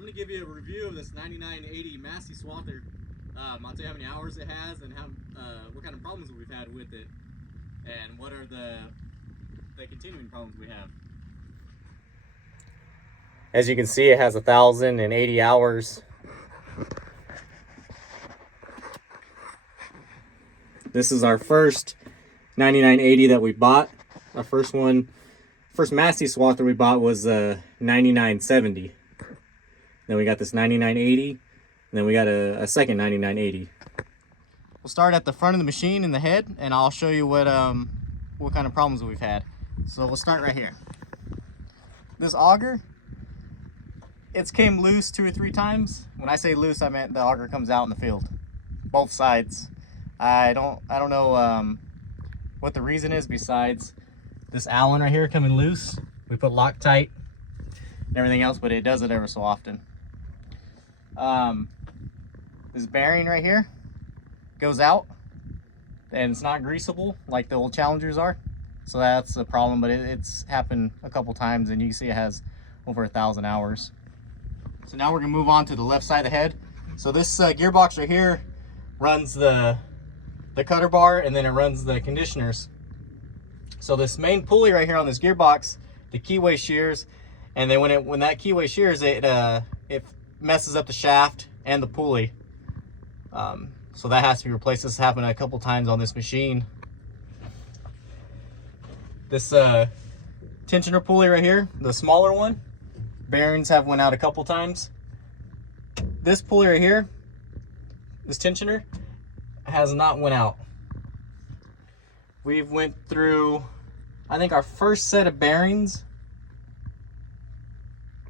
I'm going to give you a review of this 9980 Massey swather. I'll tell you how many hours it has and how what kind of problems we've had with it, and what are the continuing problems we have. As you can see, it has 1,080 hours. This is our first 9980 that we bought. Our first Massey swather we bought was 9970. Then we got this 9980, and then we got a second 9980. We'll start at the front of the machine in the head, and I'll show you what kind of problems we've had. So we'll start right here. This auger, it's came loose 2 or 3 times. When I say loose, I meant the auger comes out in the field, both sides. I don't know what the reason is besides this Allen right here coming loose. We put Loctite and everything else, but it does it ever so often. This bearing right here goes out, and it's not greasable like the old Challengers are, so that's a problem. But it's happened a couple times, and you can see it has over 1,000 hours. So now we're gonna move on to the left side of the head. So this gearbox right here runs the cutter bar, and then it runs the conditioners. So this main pulley right here on this gearbox, the keyway shears, and then when that keyway shears, it messes up the shaft and the pulley. So that has to be replaced. This happened a couple times on this machine. This tensioner pulley right here, the smaller one, bearings have went out a couple times. This pulley right here, this tensioner, has not went out. We've went through, I think, our first set of bearings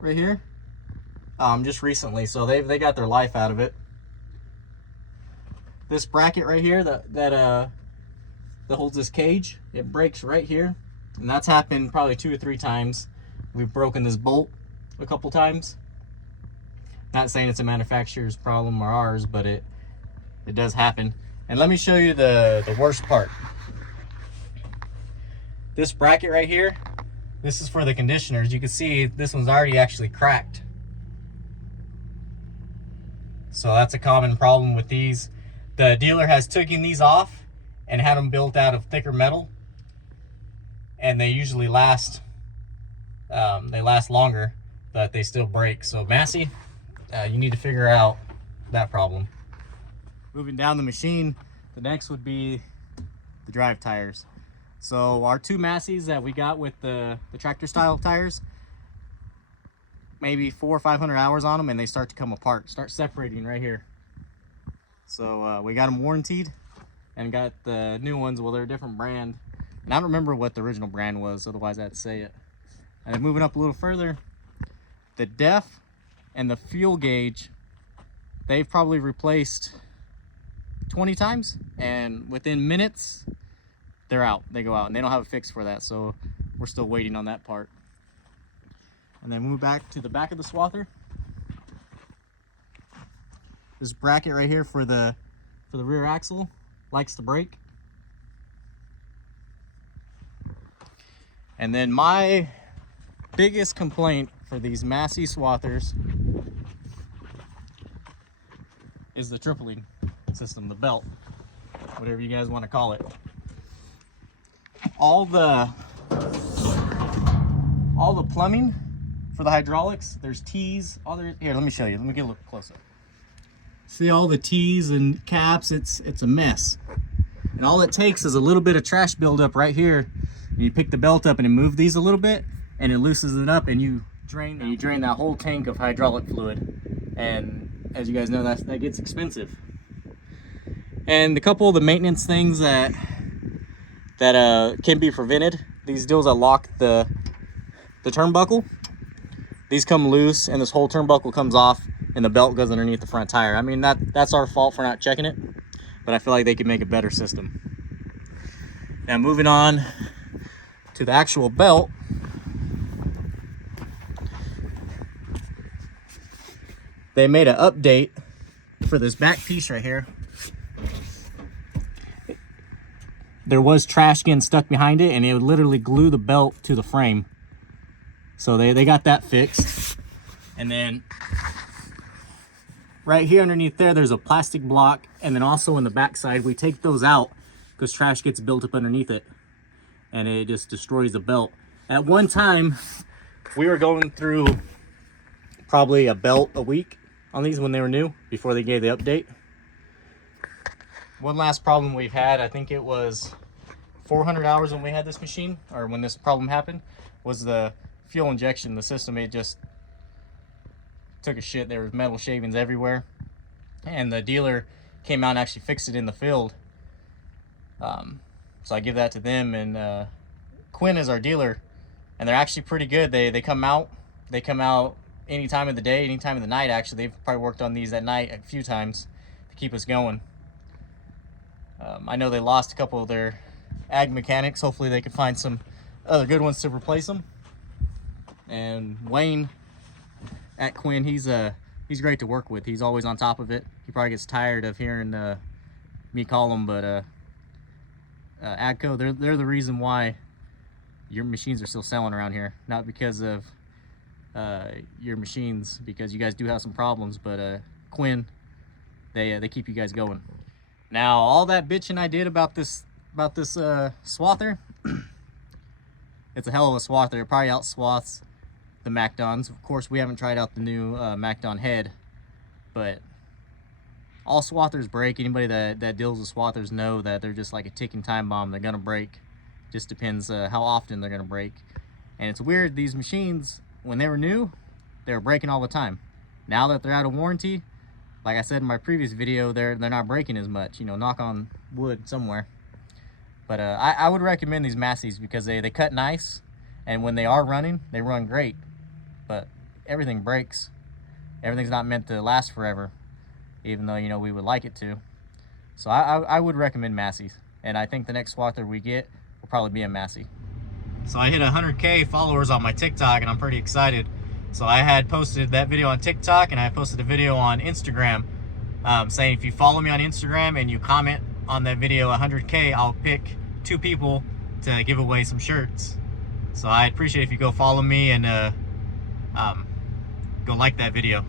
right here just recently, so they got their life out of it. This bracket right here that holds this cage, it breaks right here, and that's happened probably 2 or 3 times. We've broken this bolt a couple times. Not saying it's a manufacturer's problem or ours, but it does happen. And let me show you the worst part. This bracket right here, this is for the conditioners. You can see this one's already actually cracked. So that's a common problem with these. The dealer has taken these off and had them built out of thicker metal, and they usually last longer, but they still break. So Massey, you need to figure out that problem. Moving down the machine, the next would be the drive tires. So our 2 Masseys that we got with the tractor style tires, maybe 400 or 500 hours on them, and they start to come apart, start separating right here. So we got them warrantied and got the new ones. Well, they're a different brand, and I don't remember what the original brand was, otherwise I'd say it. And then moving up a little further, the def and the fuel gauge, they've probably replaced 20 times, and within minutes they're out. They go out, and they don't have a fix for that, so we're still waiting on that part. And then move back to the back of the swather. This bracket right here for the rear axle likes to break. And then my biggest complaint for these Massey swathers is the tripling system, the belt, whatever you guys want to call it. All the plumbing for the hydraulics, there's T's, here, let me show you. Let me get a look closer. See all the T's and caps, it's a mess. And all it takes is a little bit of trash buildup right here. And you pick the belt up and you move these a little bit, and it loosens it up, and you drain that whole tank of hydraulic fluid. And as you guys know, that gets expensive. And a couple of the maintenance things that can be prevented, these deals that lock the turnbuckle, these come loose, and this whole turnbuckle comes off, and the belt goes underneath the front tire. I mean, that's our fault for not checking it, but I feel like they could make a better system. Now moving on to the actual belt, they made an update for this back piece right here. There was trash getting stuck behind it, and it would literally glue the belt to the frame. So they got that fixed. And then right here underneath there's a plastic block, and then also in the backside we take those out because trash gets built up underneath it and it just destroys the belt. At one time we were going through probably a belt a week on these when they were new, before they gave the update. One last problem we've had, I think it was 400 hours when we had this machine, or when this problem happened, was the fuel injection. The system, it just took a shit. There was metal shavings everywhere, and the dealer came out and actually fixed it in the field. So I give that to them, and Quinn is our dealer, and they're actually pretty good. They come out any time of the day, any time of the night. Actually, they've probably worked on these at night a few times to keep us going. I know they lost a couple of their ag mechanics. Hopefully they can find some other good ones to replace them. And Wayne at Quinn, he's great to work with. He's always on top of it. He probably gets tired of hearing me call him, but Agco, they're the reason why your machines are still selling around here. Not because of your machines, because you guys do have some problems, but Quinn, they keep you guys going. Now, all that bitching I did about this swather, it's a hell of a swather. It probably outswaths the MacDons. Of course, we haven't tried out the new MacDon head, but all swathers break. Anybody that deals with swathers know that they're just like a ticking time bomb. They're gonna break. Just depends how often they're gonna break. And it's weird, these machines, when they were new, they were breaking all the time. Now that they're out of warranty, like I said in my previous video, they're not breaking as much. You know, knock on wood somewhere. But I would recommend these Masseys because they cut nice, and when they are running, they run great. But everything breaks. Everything's not meant to last forever, even though, you know, we would like it to. So I would recommend Masseys, and I think the next swather we get will probably be a Massey. So I hit 100K followers on my TikTok, and I'm pretty excited. So I had posted that video on TikTok, and I posted a video on Instagram saying if you follow me on Instagram and you comment on that video 100K, I'll pick 2 people to give away some shirts. So I'd appreciate if you go follow me and go like that video.